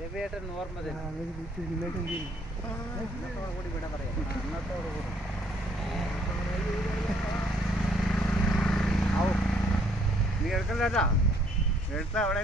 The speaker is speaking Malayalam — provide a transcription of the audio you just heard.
രവിയേട്ടൻ ഓർമ്മ കൂടി വിട പറയാം. നീ എടുക്കണ്ടാ എടുത്ത അവിടെ